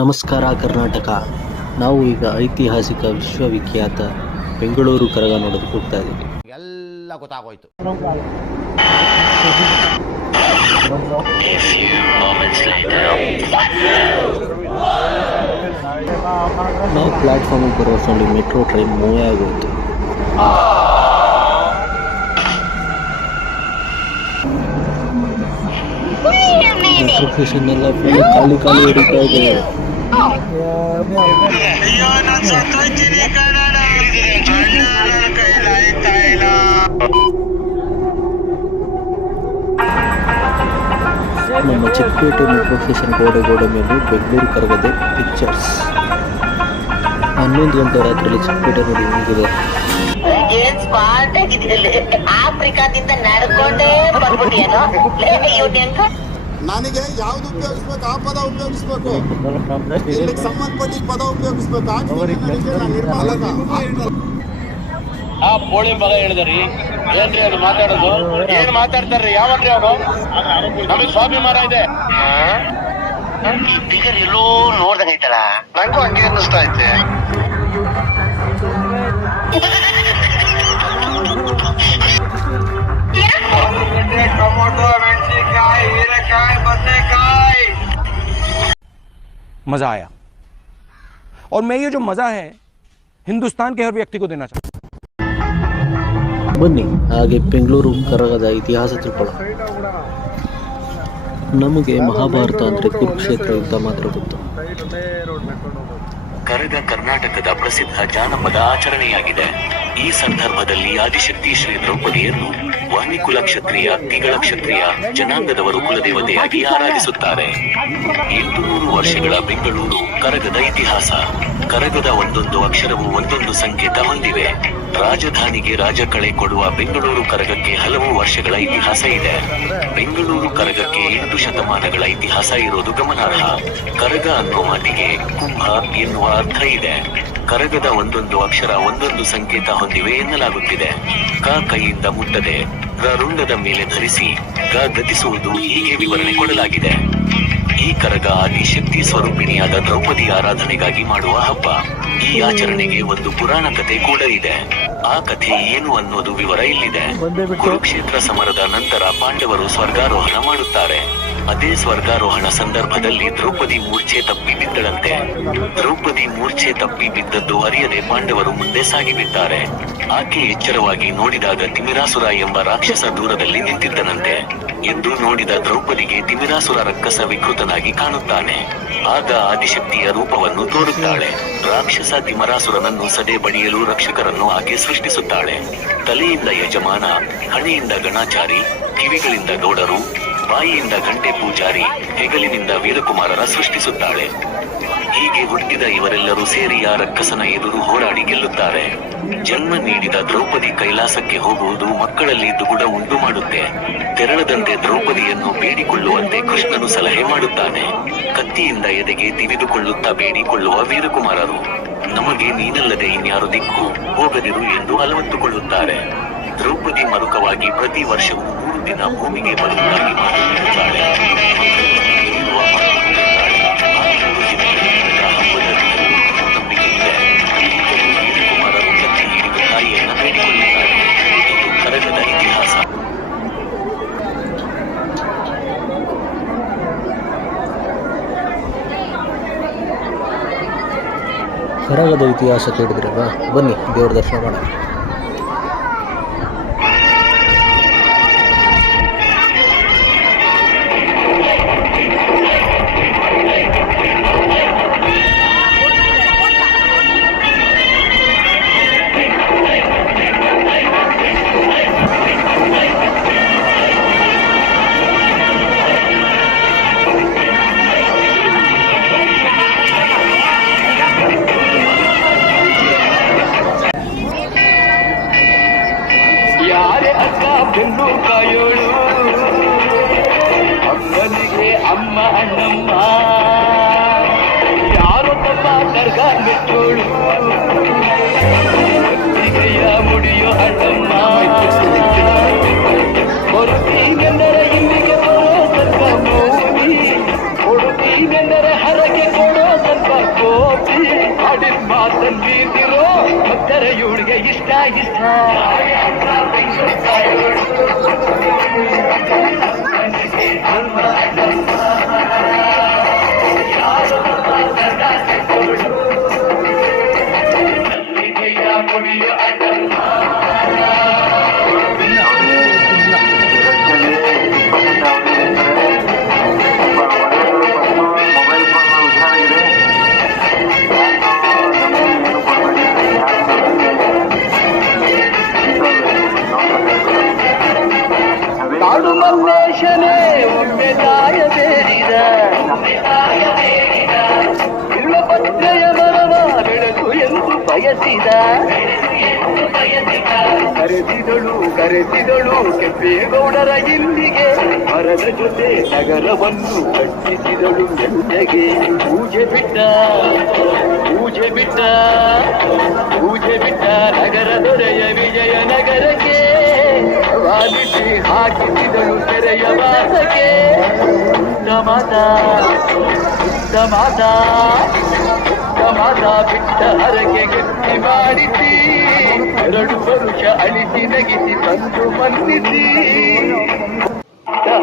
ನಮಸ್ಕಾರ ಕರ್ನಾಟಕ. ನಾವು ಈಗ ಐತಿಹಾಸಿಕ ವಿಶ್ವವಿಖ್ಯಾತ ಬೆಂಗಳೂರು ಕರಗ ನೋಡೋದಕ್ಕೆ ಹೋಗ್ತಾ ಇದ್ದೀವಿ. ಎಲ್ಲ ಗೊತ್ತಾಗೋಯ್ತು. ನಾವು ಪ್ಲಾಟ್ಫಾರ್ಮಿಗೆ ಬರೋ ಅಷ್ಟರಲ್ಲಿ ಮೆಟ್ರೋ ಟ್ರೈನ್ ಮೂವ್ ಆಗೋಯ್ತು. ಮೆಟ್ರೋ ಸ್ಟೇಷನ್ ಎಲ್ಲ ಫುಲ್ ಖಾಲಿ ಹಿಡಿತಾ ಇದೆ. ನಮ್ಮ ಚಿಕ್ಕಪೇಟೆ ಮೆಟ್ರೋ ಸ್ಟೇಷನ್ ಗೋಡೆ ಮೇಲೆ ಬೆಂಗಳೂರು ಕರಗದೆ ಪಿಕ್ಚರ್ಸ್. 11 ಗಂಟೆ ರಾತ್ರಿಯಲ್ಲಿ ಚಿಕ್ಕಪೇಟೆ ನೋಡಿ ಹಿಂಗಿದೆ. ಆಫ್ರಿಕಾದಿಂದ ನಡ್ಕೊಂಡೇ ಬಂದ್ಬಿಟ್ಟಿಯೇನೋ. ನನಗೆ ಯಾವ್ದು ಉಪಯೋಗಿಸ್ಬೇಕು ಆ ಪದ ಉಪಯೋಗಿಸ್ಬೇಕು, ಇದಕ್ಕೆ ಸಂಬಂಧಪಟ್ಟ ಪದ ಉಪಯೋಗಿಸ್ಬೇಕು. ಆ ಪೋಳಿ ಮಗ ಹೇಳಿದ್ರಿ ಏನ್ರಿ ಅದು ಮಾತಾಡೋದು? ಏನ್ ಮಾತಾಡ್ತಾರ್ರಿ? ಯಾವನ್ರಿ ಅವರು? ನಮಗೆ ಸ್ವಾಭಿಮಾನ ಇದೆ. ಈ ಫಿಗರ್ ಎಲ್ಲೋ ನೋಡ್ದಂಗೈತಲ್ಲ, ನಂಗೂ ಹಂಗೆ ಅನ್ನಿಸ್ತಾ ಐತೆ. ಟೊಮೊಟೊ, ಮೆಣಸಿನಕಾಯಿ, ಹೀರೆಕಾಯಿ, बदनेकाई। मजा आया और मैं ये जो मजा है हिंदुस्तान के हर व्यक्ति को देना चाहता हूँ. ಬನ್ನಿ ಹಾಗೆ ಬೆಂಗಳೂರು ಕರಗದ ಇತಿಹಾಸ ತಿಳ್ಕೊಳ್ಳೋಣ. ನಮಗೆ ಮಹಾಭಾರತ ಅಂದರೆ ಕುರುಕ್ಷೇತ್ರ ಯುದ್ಧ ಮಾತ್ರ ಗೊತ್ತು. ಕರಗ ಕರ್ನಾಟಕದ ಪ್ರಸಿದ್ಧ ಜಾನಪದ ಆಚರಣೆಯಾಗಿದೆ. ಈ ಸಂದರ್ಭದಲ್ಲಿ ಆದಿಶಕ್ತಿ ಶ್ರೀ ದ್ರೌಪದಿಯನ್ನು ವಾಣಿಕುಲ ಕ್ಷತ್ರಿಯ, ತಿಗಳ ಕ್ಷತ್ರಿಯ ಜನಾಂಗದವರು ಕುಲದೇವತೆಯಾಗಿ ಆರಾಧಿಸುತ್ತಾರೆ. 800 ವರ್ಷಗಳ ಬೆಂಗಳೂರು ಕರಗದ ಇತಿಹಾಸ. ಕರಗದ ಒಂದೊಂದು ಅಕ್ಷರವು ಒಂದೊಂದು ಸಂಕೇತ ಹೊಂದಿವೆ. ರಾಜಧಾನಿಗೆ ರಾಜ ಕಳೆ ಕೊಡುವ ಬೆಂಗಳೂರು ಕರಗಕ್ಕೆ ಹಲವು ವರ್ಷಗಳ ಇತಿಹಾಸ ಇದೆ. ಬೆಂಗಳೂರು ಕರಗಕ್ಕೆ 8 ಶತಮಾನಗಳ ಇತಿಹಾಸ ಇರೋದು ಗಮನಾರ್ಹ. ಕರಗ ಅನ್ನೋ ಮಾತಿಗೆ ಕುಂಭ ಎನ್ನುವ ಅರ್ಥ ಇದೆ. ಕರಗದ ಒಂದೊಂದು ಅಕ್ಷರ ಒಂದೊಂದು ಸಂಕೇತ ಹೊಂದಿವೆ ಎನ್ನಲಾಗುತ್ತಿದೆ. ಕ ಕೈಯಿಂದ ಮುಟ್ಟದೆ, ರ ರುಂಡದ ಮೇಲೆ ಧರಿಸಿ, ಗ ಗತಿಸುವುದು ಹೀಗೆ ವಿವರಣೆ ಕೊಡಲಾಗಿದೆ. ಈ ಕರಗ ಆದಿಶಕ್ತಿ ಸ್ವರೂಪಿಣಿಯಾದ ದ್ರೌಪದಿ ಆರಾಧನೆಗಾಗಿ ಮಾಡುವ ಹಬ್ಬ. ಈ ಆಚರಣೆಗೆ ಒಂದು ಪುರಾಣ ಕಥೆ ಕೂಡ ಇದೆ. ಆ ಕಥೆ ಏನು ಅನ್ನೋದು ವಿವರ ಇಲ್ಲಿದೆ. ಕುರುಕ್ಷೇತ್ರ ಸಮರದ ನಂತರ ಪಾಂಡವರು ಸ್ವರ್ಗಾರೋಹಣ ಮಾಡುತ್ತಾರೆ. ಅದೇ ಸ್ವರ್ಗಾರೋಹಣ ಸಂದರ್ಭದಲ್ಲಿ ದ್ರೌಪದಿ ಮೂರ್ಛೆ ತಪ್ಪಿ ಬಿದ್ದಳಂತೆ. ದ್ರೌಪದಿ ಮೂರ್ಛೆ ತಪ್ಪಿ ಬಿದ್ದದ್ದು ಅರಿಯದೆ ಪಾಂಡವರು ಮುಂದೆ ಸಾಗಿಬಿದ್ದಾರೆ. ಆಕೆ ಎಚ್ಚರವಾಗಿ ನೋಡಿದಾಗ ತಿಮಿರಾಸುರ ಎಂಬ ರಾಕ್ಷಸ ದೂರದಲ್ಲಿ ನಿಂತಿದ್ದನಂತೆ. ಎಂದು ನೋಡಿದ ದ್ರೌಪದಿಗೆ ತಿಮಿರಾಸುರ ರಕ್ಕಸ ವಿಕೃತನಾಗಿ ಕಾಣುತ್ತಾನೆ. ಆಗ ಆದಿಶಕ್ತಿಯ ರೂಪವನ್ನು ತೋರುತ್ತಾಳೆ. ರಾಕ್ಷಸ ತಿಮರಾಸುರನನ್ನು ಸದೆ ಬಡಿಯಲು ರಕ್ಷಕರನ್ನು ಆಕೆ ಸೃಷ್ಟಿಸುತ್ತಾಳೆ. ತಲೆಯಿಂದ ಯಜಮಾನ, ಹಣೆಯಿಂದ ಗಣಾಚಾರಿ, ಕಿವಿಗಳಿಂದ ಗೌಡರು, ಬಾಯಿಯಿಂದ ಗಂಟೆ ಪೂಜಾರಿ, ಹೆಗಲಿನಿಂದ ವೀರಕುಮಾರರ ಸೃಷ್ಟಿಸುತ್ತಾಳೆ. ಹೀಗೆ ಹುಟ್ಟಿದ ಇವರೆಲ್ಲರೂ ಸೇರಿ ಆ ರಕ್ಕಸನ ಎದುರು ಹೋರಾಡಿ ಗೆಲ್ಲುತ್ತಾರೆ. ಜನ್ಮ ನೀಡಿದ ದ್ರೌಪದಿ ಕೈಲಾಸಕ್ಕೆ ಹೋಗುವುದು ಮಕ್ಕಳಲ್ಲಿ ದುಗುಡ ಉಂಟು ಮಾಡುತ್ತೆ. ತೆರಳದಂತೆ ದ್ರೌಪದಿಯನ್ನು ಬೇಡಿಕೊಳ್ಳುವಂತೆ ಕೃಷ್ಣನು ಸಲಹೆ ಮಾಡುತ್ತಾನೆ. ಕತ್ತಿಯಿಂದ ಎದೆಗೆ ತಿವಿದುಕೊಳ್ಳುತ್ತಾ ಬೇಡಿಕೊಳ್ಳುವ ವೀರಕುಮಾರರು, ನಮಗೆ ನೀನಲ್ಲದೆ ಇನ್ಯಾರು ದಿಕ್ಕು, ಹೋಗದಿರು ಎಂದು ಅಲವತ್ತುಕೊಳ್ಳುತ್ತಾರೆ. ದ್ರೌಪದಿ ಮರುಕವಾಗಿ ಪ್ರತಿ ವರ್ಷವೂ 3 ದಿನ ಭೂಮಿಗೆ ಬರುವುದಾಗಿ ಮಾತು ನೀಡುತ್ತಾಳೆ. ಕರಗದ ಇತಿಹಾಸ ಕೇಳಿದ್ರಲ್ವಾ, ಬನ್ನಿ ದೇವರ ದರ್ಶನ ಮಾಡೋಣ. ಬೆನ್ನು ಕಾಯೋಳು ಅಮ್ಮನಿಗೆ ಅಮ್ಮ ಅಣ್ಣಮ್ಮ, ಯಾರೋ ತಪ್ಪ ಕರ್ಗ ಮೆಚ್ಚೋಳು ಕತ್ತಿಗೆಯ ಮುಡಿಯೋ ಅಣ್ಣಮ್ಮ, ಹೊರತೀನೆಂದರೆ ಇಲ್ಲಿಗೆ ಆಕಾಶನೇ ಒಮ್ಮೆ ತಾಯ ಬೇರಿದ ಬಿಲ್ವಪತ್ರೆಯ ಮರವ ಬೆಳಕು ಎಂದು ಬಯಸಿದ ಕರೆಸಿದಳು ಕೆಂಪೇಗೌಡರ ಇಲ್ಲಿಗೆ ಮರದ ಜೊತೆ ನಗರವನ್ನು ಕಟ್ಟಿಸಿದಳು ಮೆಲ್ಲಗೆ ಪೂಜೆ ಬಿಟ್ಟ ನಗರ ದೊರೆಯ ವಿಜಯ ನಗರಕ್ಕೆ ವಾದಿಸಿ ಹಾಕಿಸಿದಳು ತೆರೆಯ ವಾಸಕ್ಕೆ ಮಾತ ಬಿಟ್ಟ ಹರಕೆ ಗಟ್ಟಿ ಮಾಡಿಸಿ 2 ವರುಷ ಅಳಿಸಿ ನಗಿಸಿ ತಂದು ಮನ್ನಿಸಿ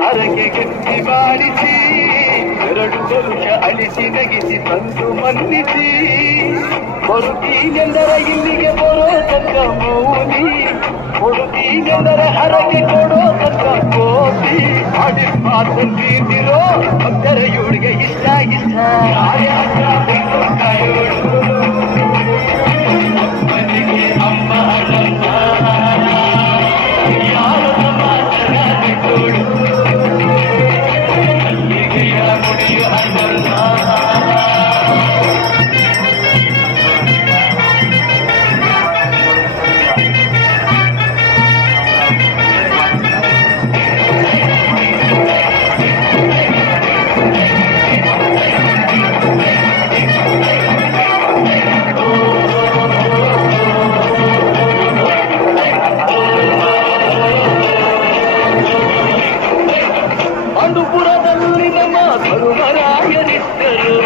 ಹರಕೆ ಗಟ್ಟಿ ಮಾಡಿಸಿ 2 ವರುಷ ಅಳಿಸಿ ನಗಿಸಿ ತಂದು ಮನ್ನಿಸಿ ಬರುತ್ತೀನೆಂದರ ಇಲ್ಲಿಗೆ ಬರೋ ತಕ್ಕ ಮೌನಿ ಕೊಡುತ್ತೀನೆಂದರ ಹರಕೆ ಕೊಡೋ ತಕ್ಕ ಕೋಪಿ ಆಡಿ ಮಾತಂದಿರೋ ಭಕ್ತರ ಇವಳಿಗೆ ಇಷ್ಟ ಅಮ್ಮನಿಗೆ ಅಮ್ಮ ಅಣ್ಣ ಯಾರ ಸಮಾಚಾರ ಕೊಡು ಅಲ್ಲಿಗೆಯ ಮುಡಿಯು ಅಣ್ಣ ಅನುಪುರದಲ್ಲಿ ನಮ್ಮ ಧರ್ಮರಾಯನಿದ್ದರು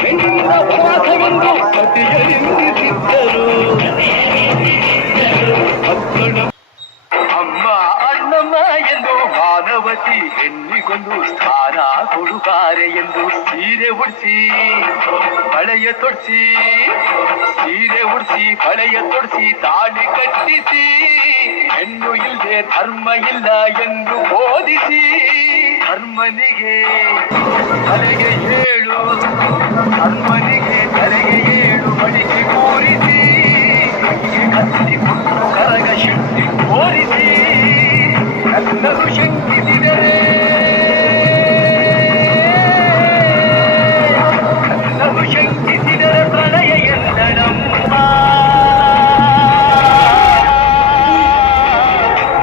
ಹೆಣ್ಣಿನ ವಾಸವನ್ನು ಸತಿಯರಿಂದಿದ್ದರು ಅಮ್ಮ ಅಣ್ಣಮ್ಮ ಎಂದು ಮಾನವತಿ ಹೆಣ್ಣಿಗೊಂದು ಸ್ಥಾನ ಕೊಡುತ್ತಾರೆ ಎಂದು ಸೀರೆ ಉಡಿಸಿ ಬಳೆಯ ತೊಡಿಸಿ ತಾಳಿ ಕಟ್ಟಿಸಿ ಹೆಣ್ಣು ಇಲ್ಲದೆ ಧರ್ಮ ಇಲ್ಲ ಎಂದು ಬೋಧಿಸಿ ಧರ್ಮನಿಗೆ ತಲೆಗೆ ಏಳು ಬಳಿಗೆ ಕೂರಿಸಿ ಕತ್ತಿಕೊಂಡು ಕರಗ ಶಕ್ತಿ ತೋರಿಸಿ ಎಲ್ಲರೂ ಶಂಕಿಸಿದರೆ ಪ್ರಳಯ ಎಂದನಮ್ಮ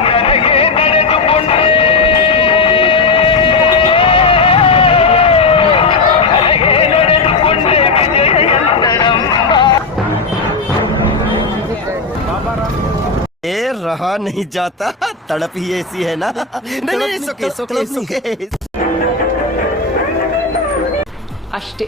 ನನಗೆ ನಡೆದುಕೊಂಡೆ ವಿಜಯ ಎಂದನಮ್ಮ रहा नहीं जाता तड़प ही ऐसी है ना नहीं सुके ಅಷ್ಟೇ.